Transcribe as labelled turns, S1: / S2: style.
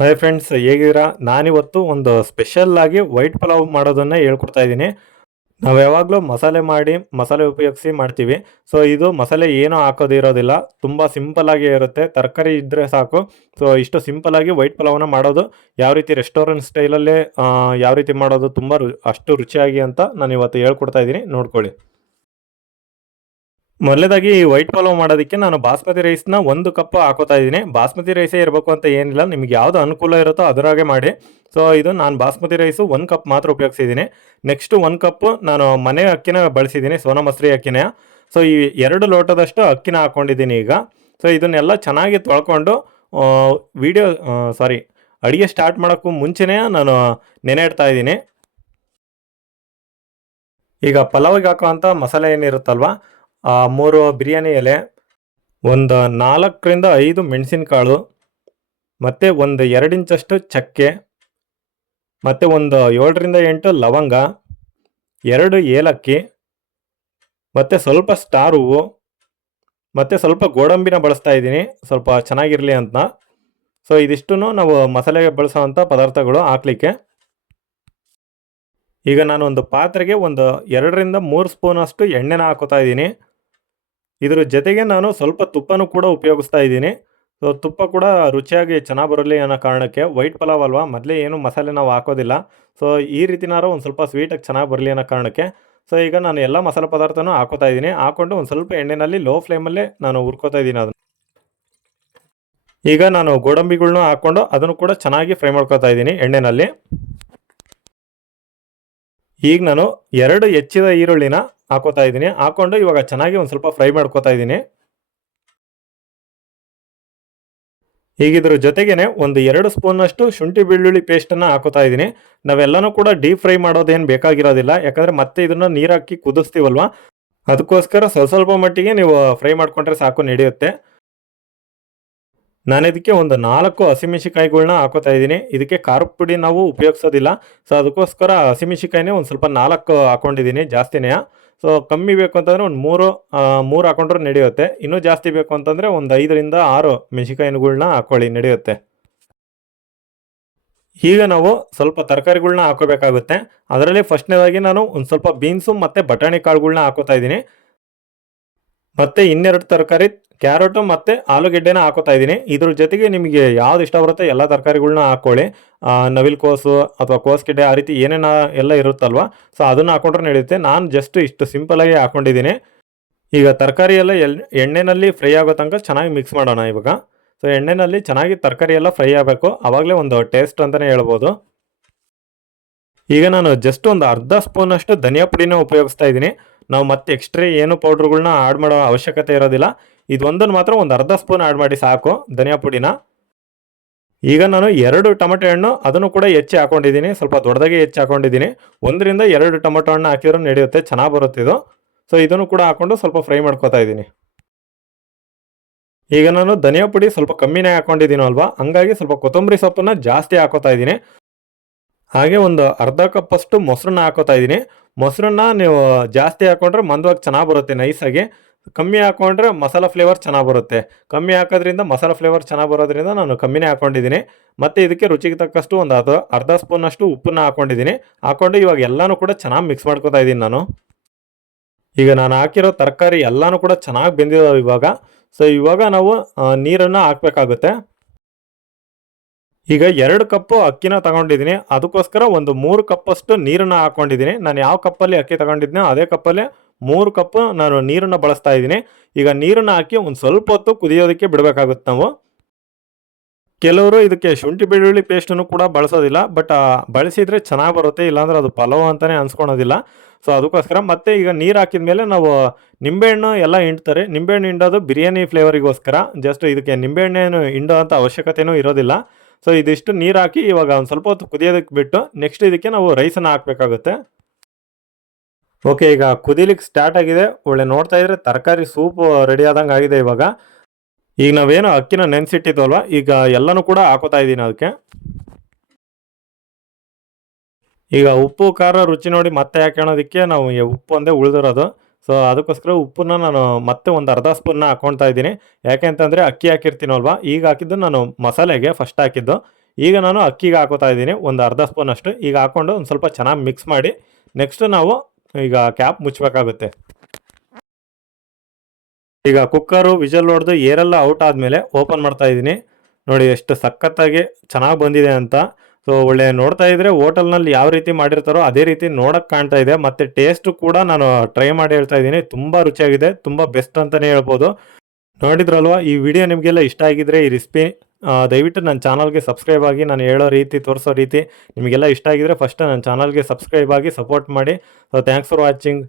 S1: Hi friends ಹೇಗಿದ್ದೀರಾ? ನಾನಿವತ್ತು ಒಂದು ಸ್ಪೆಷಲ್ ಆಗಿ ವೈಟ್ ಪಲಾವ್ ಮಾಡೋದನ್ನ ಹೇಳ್ಕೊಡ್ತಾ ಇದ್ದೀನಿ. ನಾವು ಯಾವಾಗಲೂ ಮಸಾಲೆ ಮಾಡಿ, ಮಸಾಲೆ ಉಪಯೋಗಿಸಿ ಮಾಡ್ತೀವಿ. ಸೊ ಇದು ಮಸಾಲೆ ಏನೂ ಹಾಕೋದಿರೋದಿಲ್ಲ ತುಂಬ ಸಿಂಪಲ್ ಆಗಿ ಇರುತ್ತೆ. ತರಕಾರಿ ಇದ್ದರೆ ಸಾಕು. ಸೊ ಇಷ್ಟು ಸಿಂಪಲ್ ಆಗಿ ವೈಟ್ ಪಲಾವನ್ನ ಮಾಡೋದು ಯಾವ ರೀತಿ ರೆಸ್ಟೋರೆಂಟ್ ಸ್ಟೈಲಲ್ಲೇ ಯಾವ ರೀತಿ ಮಾಡೋದು ತುಂಬ ಅಷ್ಟು ರುಚಿಯಾಗಿ ಅಂತ ನಾನು ಇವತ್ತು ಹೇಳ್ಕೊಡ್ತಾ ಇದ್ದೀನಿ. ನೋಡ್ಕೊಳ್ಳಿ. ಮೊದಲೇದಾಗಿ ವೈಟ್ ಪಲಾವ್ ಮಾಡೋದಕ್ಕೆ ನಾನು ಬಾಸ್ಮತಿ ರೈಸ್ನ ಒಂದು ಕಪ್ ಹಾಕೋತಾ ಇದ್ದೀನಿ. ಬಾಸ್ಮತಿ ರೈಸೇ ಇರಬೇಕು ಅಂತ ಏನಿಲ್ಲ. ನಿಮ್ಗೆ ಯಾವುದು ಅನುಕೂಲ ಇರುತ್ತೋ ಅದರಾಗೆ ಮಾಡಿ. ಸೊ ಇದು ನಾನು ಬಾಸ್ಮತಿ ರೈಸು ಒಂದು ಕಪ್ ಮಾತ್ರ ಉಪಯೋಗಿಸಿದ್ದೀನಿ. ನೆಕ್ಸ್ಟ್ ಒಂದು ಕಪ್ಪು ನಾನು ಮನೆ ಅಕ್ಕಿನ ಬಳಸಿದ್ದೀನಿ ಸೋನಾ ಮಸರಿ ಅಕ್ಕಿನ. ಸೊ ಈ ಎರಡು ಲೋಟದಷ್ಟು ಅಕ್ಕಿನ ಹಾಕ್ಕೊಂಡಿದ್ದೀನಿ ಈಗ. ಸೊ ಇದನ್ನೆಲ್ಲ ಚೆನ್ನಾಗಿ ತೊಳ್ಕೊಂಡು ವಿಡಿಯೋ ಸಾರಿ ಅಡುಗೆ ಸ್ಟಾರ್ಟ್ ಮಾಡೋಕ್ಕೂ ಮುಂಚೆನೇ ನಾನು ನೆನೆ ಇಡ್ತಾ ಇದ್ದೀನಿ. ಈಗ ಪಲಾವಿಗೆ ಹಾಕುವಂಥ ಮಸಾಲೆ ಏನಿರುತ್ತಲ್ವ ಮೂರು ಬಿರಿಯಾನಿ ಎಲೆ, ಒಂದು ನಾಲ್ಕರಿಂದ ಐದು ಮೆಣಸಿನಕಾಳು, ಮತ್ತು ಒಂದು ಎರಡು ಇಂಚಷ್ಟು ಚಕ್ಕೆ, ಮತ್ತು ಒಂದು ಏಳರಿಂದ ಎಂಟು ಲವಂಗ, ಎರಡು ಏಲಕ್ಕಿ, ಮತ್ತು ಸ್ವಲ್ಪ ಸ್ಟಾರ್ ಹೂವು, ಮತ್ತು ಸ್ವಲ್ಪ ಗೋಡಂಬಿನ ಬಳಸ್ತಾ ಇದ್ದೀನಿ. ಸ್ವಲ್ಪ ಚೆನ್ನಾಗಿರಲಿ ಅಂತ. ಸೊ ಇದಿಷ್ಟು ನಾವು ಮಸಾಲೆಗೆ ಬಳಸೋವಂಥ ಪದಾರ್ಥಗಳು ಹಾಕ್ಲಿಕ್ಕೆ. ಈಗ ನಾನು ಒಂದು ಪಾತ್ರೆಗೆ ಒಂದು ಎರಡರಿಂದ ಮೂರು ಸ್ಪೂನಷ್ಟು ಎಣ್ಣೆನ ಹಾಕೋತಾ ಇದ್ದೀನಿ. ಇದ್ರ ಜೊತೆಗೆ ನಾನು ಸ್ವಲ್ಪ ತುಪ್ಪನೂ ಕೂಡ ಉಪಯೋಗಿಸ್ತಾ ಇದ್ದೀನಿ. ಸೊ, ತುಪ್ಪ ಕೂಡ ರುಚಿಯಾಗಿ ಚೆನ್ನಾಗಿ ಬರಲಿ ಅನ್ನೋ ಕಾರಣಕ್ಕೆ ವೈಟ್ ಪಲಾವ್ ಅಲ್ವಾ? ಮೊದಲೇ ಏನು ಮಸಾಲೆ ನಾವು ಹಾಕೋದಿಲ್ಲ. ಸೊ, ಈ ರೀತಿನಾರು ಒಂದು ಸ್ವಲ್ಪ ಸ್ವೀಟಾಗಿ ಚೆನ್ನಾಗಿ ಬರಲಿ ಅನ್ನೋ ಕಾರಣಕ್ಕೆ. ಸೊ, ಈಗ ನಾನು ಎಲ್ಲ ಮಸಾಲೆ ಪದಾರ್ಥನೂ ಹಾಕೋತಾ ಇದ್ದೀನಿ. ಹಾಕೊಂಡು ಒಂದು ಸ್ವಲ್ಪ ಎಣ್ಣೆನಲ್ಲಿ ಲೋ ಫ್ಲೇಮಲ್ಲೇ ನಾನು ಹುರ್ಕೋತಾ ಇದ್ದೀನಿ ಅದನ್ನು. ಈಗ ನಾನು ಗೋಡಂಬಿಗಳನ್ನೂ ಹಾಕ್ಕೊಂಡು ಅದನ್ನು ಕೂಡ ಚೆನ್ನಾಗಿ ಫ್ರೈ ಮಾಡ್ಕೊತಾ ಇದ್ದೀನಿ ಎಣ್ಣೆನಲ್ಲಿ. ಈಗ ನಾನು ಎರಡು ಹೆಚ್ಚಿದ ಈರುಳ್ಳಿನ ಹಾಕೋತಾ ಇದ್ದೀನಿ. ಹಾಕೊಂಡು ಇವಾಗ ಚೆನ್ನಾಗಿ ಒಂದು ಸ್ವಲ್ಪ ಫ್ರೈ ಮಾಡ್ಕೋತಾ ಇದ್ದೀನಿ. ಈಗ ಇದ್ರ ಜೊತೆಗೇನೆ ಒಂದು ಎರಡು ಸ್ಪೂನಷ್ಟು ಶುಂಠಿ ಬೆಳ್ಳುಳ್ಳಿ ಪೇಸ್ಟನ್ನು ಹಾಕೋತಾ ಇದ್ದೀನಿ. ನಾವೆಲ್ಲನೂ ಕೂಡ ಡೀಪ್ ಫ್ರೈ ಮಾಡೋದೇನು ಬೇಕಾಗಿರೋದಿಲ್ಲ. ಯಾಕಂದರೆ ಮತ್ತೆ ಇದನ್ನು ನೀರಾಕಿ ಕುದಿಸ್ತೀವಲ್ವ? ಅದಕ್ಕೋಸ್ಕರ ಸ್ವಲ್ಪ ಸ್ವಲ್ಪ ಮಟ್ಟಿಗೆ ನೀವು ಫ್ರೈ ಮಾಡ್ಕೊಂಡ್ರೆ ಸಾಕು, ನಡೆಯುತ್ತೆ. ನಾನು ಇದಕ್ಕೆ ಒಂದು ನಾಲ್ಕು ಹಸಿಮೆಣಸಿಕಾಯಿಗಳನ್ನ ಹಾಕೋತಾ ಇದ್ದೀನಿ. ಇದಕ್ಕೆ ಖಾರ ಪುಡಿ ನಾವು ಉಪಯೋಗಿಸೋದಿಲ್ಲ. ಸೊ, ಅದಕ್ಕೋಸ್ಕರ ಹಸಿಮೆಣಸಿಕಾಯಿನೇ ಒಂದು ಸ್ವಲ್ಪ ನಾಲ್ಕು ಹಾಕೊಂಡಿದ್ದೀನಿ ಜಾಸ್ತಿನೇ. ಸೊ ಕಮ್ಮಿ ಬೇಕು ಅಂತಂದರೆ ಒಂದು ಮೂರು ಮೂರು ಹಾಕೊಂಡ್ರೂ ನಡೆಯುತ್ತೆ. ಇನ್ನೂ ಜಾಸ್ತಿ ಬೇಕು ಅಂತಂದರೆ ಒಂದು ಐದರಿಂದ ಆರು ಮೆಣಸಿಕಾಯಿಗಳನ್ನ ಹಾಕೊಳ್ಳಿ, ನಡೆಯುತ್ತೆ. ಈಗ ನಾವು ಸ್ವಲ್ಪ ತರಕಾರಿಗಳ್ನ ಹಾಕೋಬೇಕಾಗುತ್ತೆ. ಅದರಲ್ಲಿ ಫಸ್ಟ್ನೇದಾಗಿ ನಾನು ಒಂದು ಸ್ವಲ್ಪ ಬೀನ್ಸು ಮತ್ತು ಬಟಾಣಿ ಕಾಳುಗಳ್ನ ಹಾಕೋತಾ ಇದ್ದೀನಿ. ಮತ್ತು ಇನ್ನೆರಡು ತರಕಾರಿ ಕ್ಯಾರೆಟು ಮತ್ತು ಆಲೂಗೆಡ್ಡೆನ ಹಾಕೋತಾ ಇದ್ದೀನಿ. ಇದ್ರ ಜೊತೆಗೆ ನಿಮಗೆ ಯಾವ್ದು ಇಷ್ಟ ಬರುತ್ತೆ ಎಲ್ಲ ತರಕಾರಿಗಳನ್ನ ಹಾಕ್ಕೊಳ್ಳಿ ನವಿಲ್ ಕೋಸು ಅಥವಾ ಕೋಸ್ಗೆಡ್ಡೆ ಆ ರೀತಿ ಏನೇನು ಎಲ್ಲ ಇರುತ್ತಲ್ವ? ಸೊ ಅದನ್ನು ಹಾಕೊಂಡ್ರೆ ನಡೆಯುತ್ತೆ. ನಾನು ಜಸ್ಟ್ ಇಷ್ಟು ಸಿಂಪಲಾಗಿ ಹಾಕೊಂಡಿದ್ದೀನಿ. ಈಗ ತರಕಾರಿ ಎಲ್ಲ ಎಲ್ ಎಣ್ಣೆನಲ್ಲಿ ಫ್ರೈ ಆಗೋ ತನಕ ಚೆನ್ನಾಗಿ ಮಿಕ್ಸ್ ಮಾಡೋಣ ಇವಾಗ. ಸೊ ಎಣ್ಣೆನಲ್ಲಿ ಚೆನ್ನಾಗಿ ತರಕಾರಿ ಎಲ್ಲ ಫ್ರೈ ಆಗಬೇಕು. ಆವಾಗಲೇ ಒಂದು ಟೇಸ್ಟ್ ಅಂತಲೇ ಹೇಳ್ಬೋದು. ಈಗ ನಾನು ಜಸ್ಟ್ ಒಂದು ಅರ್ಧ ಸ್ಪೂನಷ್ಟು ಧನಿಯಾ ಪುಡಿನ ಉಪಯೋಗಿಸ್ತಾ ಇದ್ದೀನಿ. ನಾವು ಮತ್ತೆ ಎಕ್ಸ್ಟ್ರಾ ಏನು ಪೌಡ್ರ್ಗಳನ್ನ ಆ್ಯಡ್ ಮಾಡೋ ಅವಶ್ಯಕತೆ ಇರೋದಿಲ್ಲ. ಇದೊಂದನ್ನು ಮಾತ್ರ ಒಂದು ಅರ್ಧ ಸ್ಪೂನ್ ಆ್ಯಡ್ ಮಾಡಿ ಸಾಕು, ಧನಿಯಾ ಪುಡಿನ. ಈಗ ನಾನು ಎರಡು ಟೊಮೆಟೊ ಹಣ್ಣು ಅದನ್ನು ಕೂಡ ಹೆಚ್ಚಿ ಹಾಕೊಂಡಿದ್ದೀನಿ, ಸ್ವಲ್ಪ ದೊಡ್ಡದಾಗಿ ಹೆಚ್ಚಿ ಹಾಕೊಂಡಿದ್ದೀನಿ. ಒಂದರಿಂದ ಎರಡು ಟೊಮೆಟೊ ಹಣ್ಣು ಹಾಕಿದ್ರೆ ನಡೆಯುತ್ತೆ, ಚೆನ್ನಾಗಿ ಬರುತ್ತೆ ಇದು. ಸೊ ಇದನ್ನು ಕೂಡ ಹಾಕೊಂಡು ಸ್ವಲ್ಪ ಫ್ರೈ ಮಾಡ್ಕೋತಾ ಇದ್ದೀನಿ. ಈಗ ನಾನು ಧನಿಯಾ ಪುಡಿ ಸ್ವಲ್ಪ ಕಮ್ಮಿನೇ ಹಾಕೊಂಡಿದ್ದೀನಲ್ವಾ ಹಂಗಾಗಿ ಸ್ವಲ್ಪ ಕೊತ್ತಂಬರಿ ಸೊಪ್ಪನ್ನು ಜಾಸ್ತಿ ಹಾಕೋತಾ ಇದ್ದೀನಿ. ಹಾಗೆ ಒಂದು ಅರ್ಧ ಕಪ್ಪಷ್ಟು ಮೊಸರನ್ನ ಹಾಕೋತಾ ಇದ್ದೀನಿ. ಮೊಸರನ್ನ ನೀವು ಜಾಸ್ತಿ ಹಾಕೊಂಡ್ರೆ ಮಂದವಾಗಿ ಚೆನ್ನಾಗಿ ಬರುತ್ತೆ ನೈಸಾಗಿ. ಕಮ್ಮಿ ಹಾಕೊಂಡ್ರೆ ಮಸಾಲ ಫ್ಲೇವರ್ ಚೆನ್ನಾಗಿ ಬರುತ್ತೆ. ಕಮ್ಮಿ ಹಾಕೋದ್ರಿಂದ ಮಸಾಲ ಫ್ಲೇವರ್ ಚೆನ್ನಾಗಿ ಬರೋದ್ರಿಂದ ನಾನು ಕಮ್ಮಿನೇ ಹಾಕೊಂಡಿದ್ದೀನಿ. ಮತ್ತು ಇದಕ್ಕೆ ರುಚಿಗೆ ತಕ್ಕಷ್ಟು ಒಂದು ಅದು ಅರ್ಧ ಸ್ಪೂನಷ್ಟು ಉಪ್ಪನ್ನ ಹಾಕೊಂಡಿದ್ದೀನಿ. ಹಾಕೊಂಡು ಇವಾಗ ಎಲ್ಲನೂ ಕೂಡ ಚೆನ್ನಾಗಿ ಮಿಕ್ಸ್ ಮಾಡ್ಕೊತಾ ಇದ್ದೀನಿ ನಾನು. ಈಗ ನಾನು ಹಾಕಿರೋ ತರಕಾರಿ ಎಲ್ಲನೂ ಕೂಡ ಚೆನ್ನಾಗಿ ಬೆಂದಿದ್ದಾವೆ ಇವಾಗ. ಸೊ ಇವಾಗ ನಾವು ನೀರನ್ನು ಹಾಕಬೇಕಾಗುತ್ತೆ. ಈಗ ಎರಡು ಕಪ್ಪು ಅಕ್ಕಿನ ತಗೊಂಡಿದ್ದೀನಿ. ಅದಕ್ಕೋಸ್ಕರ ಒಂದು ಮೂರು ಕಪ್ಪಷ್ಟು ನೀರನ್ನು ಹಾಕೊಂಡಿದ್ದೀನಿ. ನಾನು ಯಾವ ಕಪ್ಪಲ್ಲಿ ಅಕ್ಕಿ ತಗೊಂಡಿದ್ದೀನೋ ಅದೇ ಕಪ್ಪಲ್ಲಿ ಮೂರು ಕಪ್ ನಾನು ನೀರನ್ನು ಬಳಸ್ತಾ ಇದ್ದೀನಿ. ಈಗ ನೀರನ್ನು ಹಾಕಿ ಒಂದು ಸ್ವಲ್ಪ ಹೊತ್ತು ಕುದಿಯೋದಕ್ಕೆ ಬಿಡಬೇಕಾಗುತ್ತೆ ನಾವು. ಕೆಲವರು ಇದಕ್ಕೆ ಶುಂಠಿ ಬೆಳ್ಳುಳ್ಳಿ ಪೇಸ್ಟನ್ನು ಕೂಡ ಬಳಸೋದಿಲ್ಲ ಬಟ್ ಬಳಸಿದರೆ ಚೆನ್ನಾಗಿ ಬರುತ್ತೆ, ಇಲ್ಲಾಂದ್ರೆ ಅದು ಪಲಾವ್ ಅಂತಲೇ ಅನ್ಸ್ಕೊಳೋದಿಲ್ಲ. ಸೊ ಅದಕ್ಕೋಸ್ಕರ ಮತ್ತೆ ಈಗ ನೀರು ಹಾಕಿದ ಮೇಲೆ ನಾವು ನಿಂಬೆಹಣ್ಣು ಎಲ್ಲ ಹಿಂಡ್ತಾರೆ. ನಿಂಬೆಹಣ್ಣು ಹಿಂಡೋದು ಬಿರಿಯಾನಿ ಫ್ಲೇವರಿಗೋಸ್ಕರ. ಜಸ್ಟ್ ಇದಕ್ಕೆ ನಿಂಬೆಹಣ್ಣೇನು ಹಿಂಡೋ ಅಂತ ಅವಶ್ಯಕತೆಯೂ ಇರೋದಿಲ್ಲ. ಸೊ ಇದಿಷ್ಟು ನೀರು ಹಾಕಿ ಇವಾಗ ಒಂದು ಸ್ವಲ್ಪ ಹೊತ್ತು ಕುದಿಯೋದಕ್ಕೆ ಬಿಟ್ಟು ನೆಕ್ಸ್ಟ್ ಇದಕ್ಕೆ ನಾವು ರೈಸನ್ನು ಹಾಕಬೇಕಾಗುತ್ತೆ. ಓಕೆ ಈಗ ಕುದಿಲಿಕ್ಕೆ ಸ್ಟಾರ್ಟ್ ಆಗಿದೆ. ಒಳ್ಳೆ ನೋಡ್ತಾ ಇದ್ರೆ ತರಕಾರಿ ಸೂಪ್ ರೆಡಿ ಆದಂಗೆ ಆಗಿದೆ ಇವಾಗ. ಈಗ ನಾವೇನು ಅಕ್ಕಿನ ನೆನೆಸಿಟ್ಟಿದ್ವಲ್ವ? ಈಗ ಎಲ್ಲನೂ ಕೂಡ ಹಾಕೋತಾ ಇದ್ದೀನಿ ಅದಕ್ಕೆ. ಈಗ ಉಪ್ಪು, ಖಾರ ರುಚಿ ನೋಡಿ ಮತ್ತೆ ಹಾಕೋಣೋದಕ್ಕೆ ನಾವು ಉಪ್ಪು ಒಂದೇ ಉಳಿದಿರೋದು. ಸೊ ಅದಕ್ಕೋಸ್ಕರ ಉಪ್ಪನ್ನ ನಾನು ಮತ್ತೆ ಒಂದು ಅರ್ಧ ಸ್ಪೂನ್ನ ಹಾಕೊಳ್ತಾ ಇದ್ದೀನಿ. ಯಾಕೆ ಅಂತಂದರೆ ಅಕ್ಕಿ ಹಾಕಿರ್ತೀನಲ್ವ? ಈಗ ಹಾಕಿದ್ದು ನಾನು ಮಸಾಲೆಗೆ ಫಸ್ಟ್ ಹಾಕಿದ್ದು. ಈಗ ನಾನು ಅಕ್ಕಿಗೆ ಹಾಕೋತಾ ಇದ್ದೀನಿ. ಒಂದು ಅರ್ಧ ಸ್ಪೂನ್ ಅಷ್ಟು. ಈಗ ಹಾಕ್ಕೊಂಡು ಒಂದು ಸ್ವಲ್ಪ ಚೆನ್ನಾಗಿ ಮಿಕ್ಸ್ ಮಾಡಿ ನೆಕ್ಸ್ಟ್ ನಾವು ಈಗ ಕ್ಯಾಪ್ ಮುಚ್ಚಬೇಕಾಗುತ್ತೆ ಈಗ ಕುಕ್ಕರು ವಿಜಲ್ ಹೊಡೆದು ಏರೆಲ್ಲ ಔಟ್ ಆದಮೇಲೆ ಓಪನ್ ಮಾಡ್ತಾ ಇದ್ದೀನಿ. ನೋಡಿ ಎಷ್ಟು ಸಖತ್ತಾಗಿ ಚೆನ್ನಾಗಿ ಬಂದಿದೆ ಅಂತ. ಸೊ ಒಳ್ಳೆ ನೋಡ್ತಾ ಇದ್ರೆ ಹೋಟೆಲ್ನಲ್ಲಿ ಯಾವ ರೀತಿ ಮಾಡಿರ್ತಾರೋ ಅದೇ ರೀತಿ ನೋಡಕ್ಕೆ ಕಾಣ್ತಾ ಇದೆ. ಮತ್ತು ಟೇಸ್ಟು ಕೂಡ ನಾನು ಟ್ರೈ ಮಾಡಿ ಹೇಳ್ತಾ ಇದ್ದೀನಿ. ತುಂಬ ರುಚಿಯಾಗಿದೆ, ತುಂಬ ಬೆಸ್ಟ್ ಅಂತಲೇ ಹೇಳ್ಬೋದು. ನೋಡಿದ್ರಲ್ವಾ, ಈ ವಿಡಿಯೋ ನಿಮಗೆಲ್ಲ ಇಷ್ಟ ಆಗಿದ್ರೆ ಈ ರೆಸಿಪಿ ದಯವಿಟ್ಟು ನನ್ನ ಚಾನಲ್ಗೆ ಸಬ್ಸ್ಕ್ರೈಬ್ ಆಗಿ ನಾನು ಹೇಳೋ ರೀತಿ, ತೋರಿಸೋ ರೀತಿ ನಿಮಗೆಲ್ಲ ಇಷ್ಟ ಆಗಿದ್ರೆ ಫಸ್ಟ್ ನನ್ನ ಚಾನಲ್ಗೆ ಸಬ್ಸ್ಕ್ರೈಬ್ ಆಗಿ ಸಪೋರ್ಟ್ ಮಾಡಿ. So thanks for watching